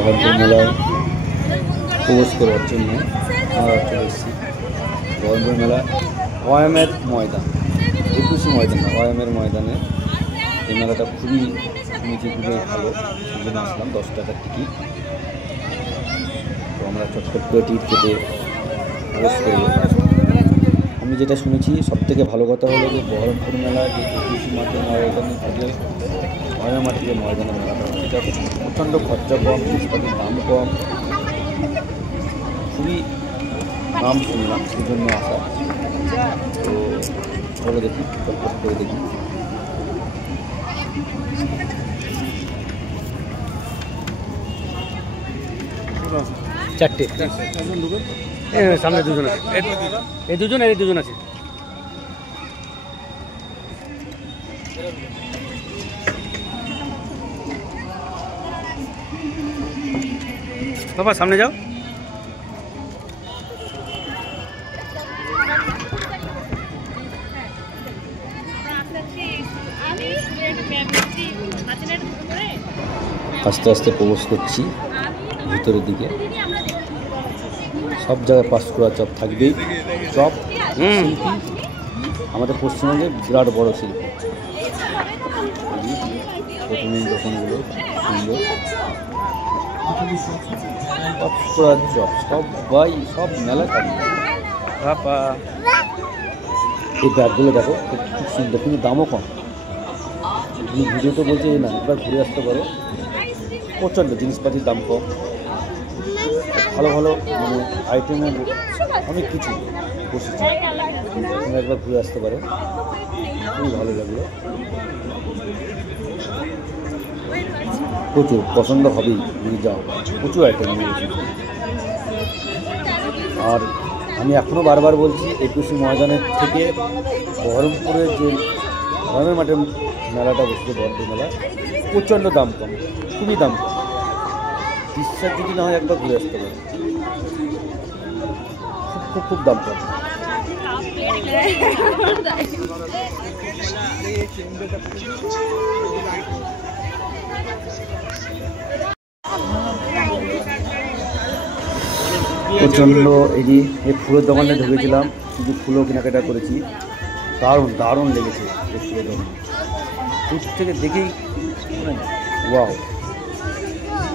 বহরমপুর মেলায় প্রবেশ করার জন্য আমরা চলে এসেছি। বহরমপুর মেলা ওয়ামের ময়দান, 21 ময়দান না, ওয়ামের ময়দানে এই মেলাটা খুবই ভালো, সেই জন্য আসলাম। 10 টাকার টিকিট। তো আমরা চটপট করে টিকিট কেটে প্রবেশ করব। আমি যেটা শুনেছি সবথেকে ভালো কথা হলো যে বহরমপুর মেলা যে 21 মাঠের ময়দানে থেকে ওয়ামের মাঠে যে ময়দানের মেলাটা সেটা প্রচণ্ড খরচা কম, জিনিসপাতির দাম কম, খুবই নাম শুনলাম, সেই জন্য আসা। তো চলো দেখি, চটপট করে দেখি। চারটে সামনে দুজন আছে, এই দুজন আর এই দুজন আছে। বাবা সামনে যাও। আস্তে আস্তে প্রবেশ করছি ভিতরের দিকে। সব জায়গায় পাঁশকুড়া চপ থাকবেই। চপ শিল্পী আমাদের পশ্চিমবঙ্গে বিরাট বড় শিল্পী। প্রথমেই দোকানগুলো সুন্দর, পাঁশকুড়ার চপ সব মেলা থাকবে। এই ব্যাগগুলো দেখো, খুব সুন্দর, কিন্তু দামও কম। তুমি ভিডিওতে বলছে না, একবার ঘুরে আসতে পারো। প্রচণ্ড জিনিসপাতির দাম কম, ভালো ভালো মানে আইটেমও অনেক কিছু বসেছে। তুমি একবার ঘুরে আসতে পারো, খুবই ভালো লাগলো। প্রচুর পছন্দ হবেই যদি যাও, প্রচুর আইটেম নিয়ে বসেছে। আর আমি এখনও বারবার বলছি, 21 ময়দানের থেকে বহরমপুরের যে ওয়ামের মাঠের মেলাটা বসেছে, বহরমপুর মেলা, প্রচণ্ড দাম কম, খুবই দাম কম। বিশ্বাস যদি না হয় একবার ঘুরে আসতে পারে, খুব দাম কম। প্রচণ্ড এই ফুলের দোকানে ঢুকেছিলাম, কিছু ফুলও কেনাকাটা করেছি। দারুণ লেগেছে এই ফুলের দোকানে। দূর থেকে দেখেই ওয়াও,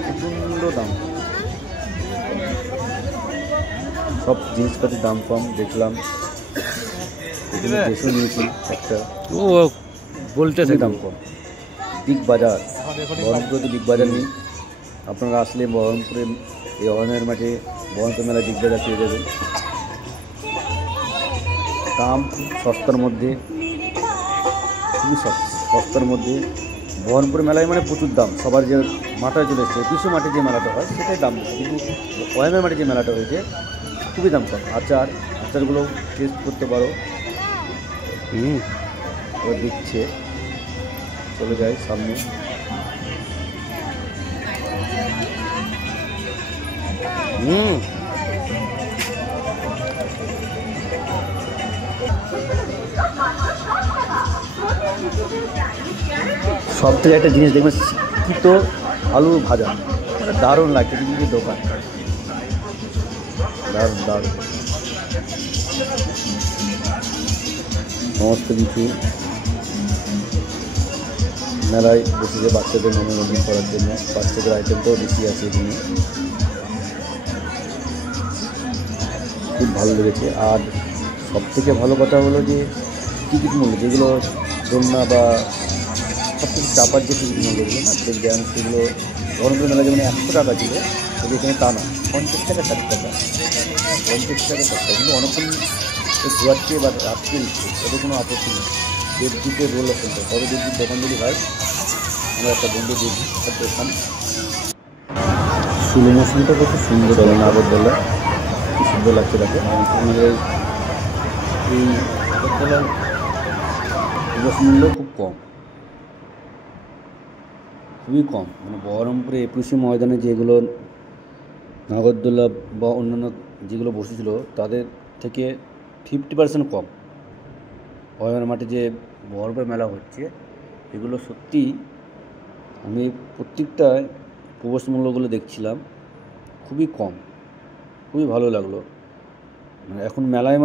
প্রচণ্ড দাম। সব জিনিসপাতির দাম কম দেখলাম। এখানে ড্রেসও নিয়েছি একটা, ও বলতে দাম কম। বিগ বাজার, বহরমপুরে তো বিগ বাজার নেই। আপনারা আসলে বহরমপুরে এই ওয়ামের মাঠে বহরমপুর মেলা বিগ বাজার পেয়ে যাবেন। দাম সস্তার মধ্যে, খুবই সস্তার মধ্যে। বহরমপুর মেলায় মানে প্রচুর দাম, সবার যে মাথায় চলে এসছে। 21 মাঠে যে মেলাটা হয় সেটাই দাম বেশি, কিন্তু ওয়ামের মাঠে যে মেলাটা হয়েছে খুবই দাম কম। আচারগুলো টেস্ট করতে পারো। ও দিচ্ছে, চলে যায় সামনে। সব থেকে একটা জিনিস দেখবেন, শিক্ষিত আলু ভাজা, দারুণ লাগছে। কিন্তু দোকান দারুণ সমস্ত কিছু মেলায় বসেছে বাচ্চাদের মনোরঞ্জন করার জন্য। বাচ্চাদের আইটেমটাও বেশি আছে এখানে, খুব ভালো লেগেছে। আর সবথেকে ভালো কথা হলো যে টিকিট মূল্য, যেগুলো দোলনা বা সব কিছু চাপার যে টিকিট মূল্যগুলো না, ব্রেক ড্যান্স, সেগুলো বহরমপুর মেলা যেমন 100 টাকা ছিল, তবে এখানে তা না, 50 টাকা 60 টাকা, 50 টাকা 60 টাকা। কিন্তু অনেকক্ষণ ঘোরাচ্ছে বা রাত্রে দিচ্ছে, তাদের কোনো আপত্তি নেই। 1.5 রোল আছে, তবে 1.5 দোকান যদি হয়, আমরা একটা বন্ধু দেখি তার দোকান। স্লো মোশনটা কত সুন্দর হলো, নাগরদোলা কি সুন্দর লাগছে দেখো। আমাদের এই নাগরদোলার প্রবেশ মূল্য খুবই কম। মানে বহরমপুরে 21 ময়দানে যেগুলো নাগরদোলা বা অন্যান্য যেগুলো বসেছিল তাদের থেকে 50% কম। ওয়ামের মাঠে যে বহরমপুর মেলা হচ্ছে, এগুলো সত্যি আমি প্রত্যেকটায় প্রবেশ মূল্যগুলো দেখছিলাম, খুবই কম, খুবই ভালো লাগলো। মানে এখন মেলায়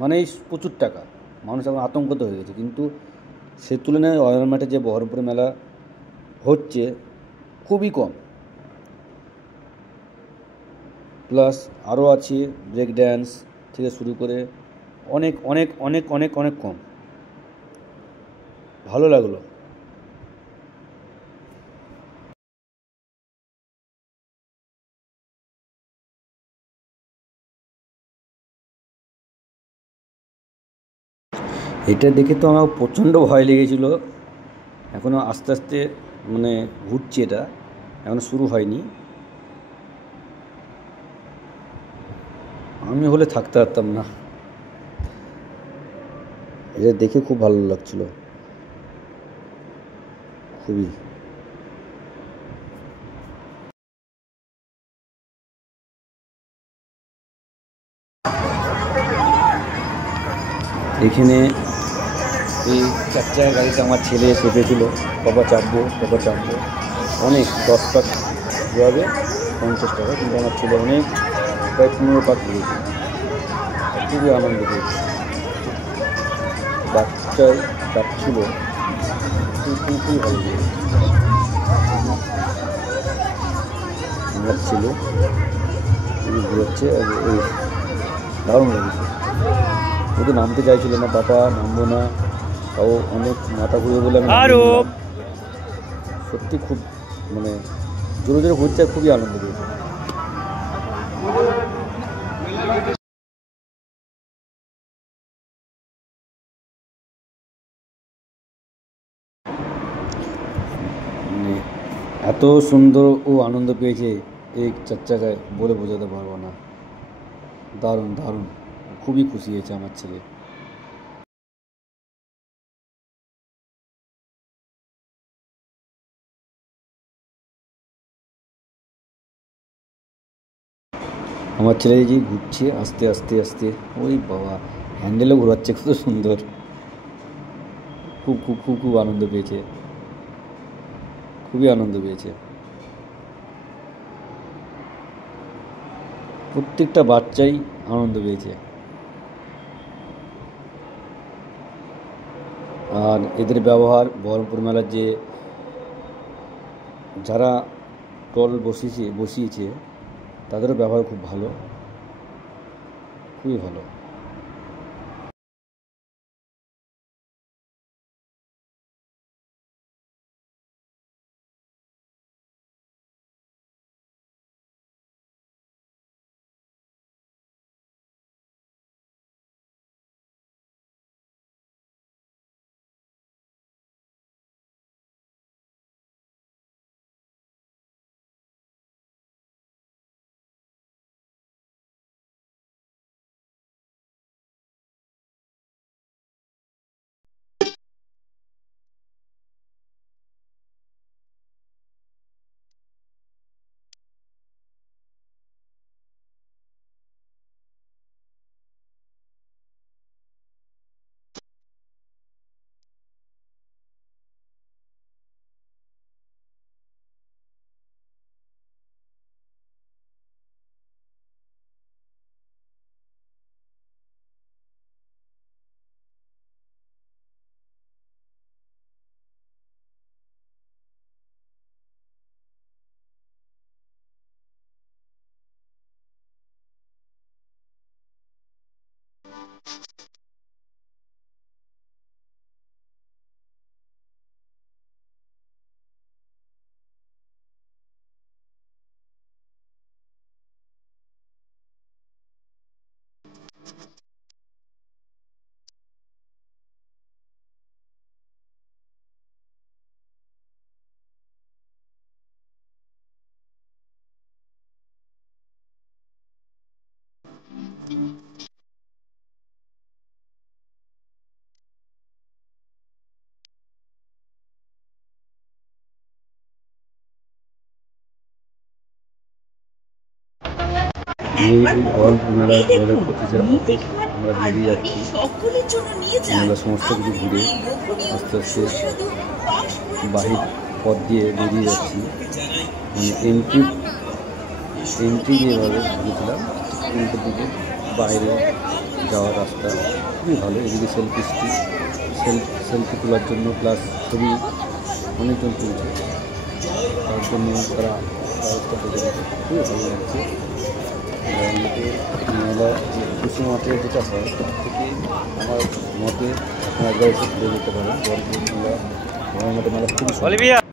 মানেই প্রচুর টাকা, মানুষ এখন আতঙ্কিত হয়ে গেছে। কিন্তু সে তুলনায় অয়ন মাঠে যে বহরমপুরে মেলা হচ্ছে খুবই কম। প্লাস আরও আছে ব্রেক ড্যান্স থেকে শুরু করে অনেক অনেক অনেক অনেক অনেক কম। ভালো লাগলো। এটা দেখে তো আমার প্রচণ্ড ভয় লেগেছিলো। এখনও আস্তে আস্তে মানে ঘুরছে, এটা এখনও শুরু হয়নি। আমি হলে থাকতে পারতাম না। এটা দেখে খুব ভালো লাগছিল, খুবই। এখানে এই 4 চাকার গাড়িতে আমার ছেলে চেপেছিল, বাবা চাপবো বাবা চাপবো। অনেক 10 পাক যাবে 50 টাকা, কিন্তু আমার ছেলে অনেক প্রায় 15 পাক ঘুরেছে। খুবই আনন্দ পেয়েছে, বাচ্চায় চাপছিল, খুবই ভালো লেগেছে। আমার ছেলে খুবই ঘুরাচ্ছে, এই দারুণ লেগেছে। ও তো নামতে চাইছিল না, বাবা নামবো না, তাও অনেক মাথা ঘুরে বলে আমি নামলাম। সত্যি খুব মানে জোরে জোরে ঘুরছে, খুবই আনন্দ পেয়েছে। মানে এত সুন্দর ও আনন্দ পেয়েছে এই 4 চাকায়, বলে বোঝাতে পারবো না। দারুণ দারুণ, খুবই খুশি হয়েছে আমার ছেলে। আমার ছেলে যে ঘুরছে আস্তে আস্তে আস্তে, ওই বাবা হ্যান্ডেলও ঘোরাচ্ছে, কত সুন্দর। খুব খুব খুব খুব আনন্দ পেয়েছে, খুবই আনন্দ পেয়েছে। প্রত্যেকটা বাচ্চাই আনন্দ পেয়েছে। আর এদের ব্যবহার, বহরমপুর মেলার যে যারা স্টল বসিয়েছে তাদেরও ব্যবহার খুব ভালো, খুবই ভালো। এই বহরমপুর মেলার অফিসে আমরা বেরিয়ে যাচ্ছি। আমরা সমস্ত কিছু ঘুরে আস্তে আস্তে বাহির পথ দিয়ে বেরিয়ে যাচ্ছি, মানে এন্ট্রি যেভাবে ঢুকেছিলাম উল্টো দিকে বাইরে যাওয়ার রাস্তা খুবই ভালো। এদিকে সেলফি তোলার জন্য প্লাস ছবি অনেকজন তুলছে, তার জন্য তারা ব্যবস্থা করে দিচ্ছে, খুবই ভালো লাগছে। আমাদের মেলা টুসু মাঠে যেটা হয় তার থেকে আমার মতে আপনারা একবার এসে ঘুরে যেতে পারেন। বড় মেলা খুবই সুন্দর।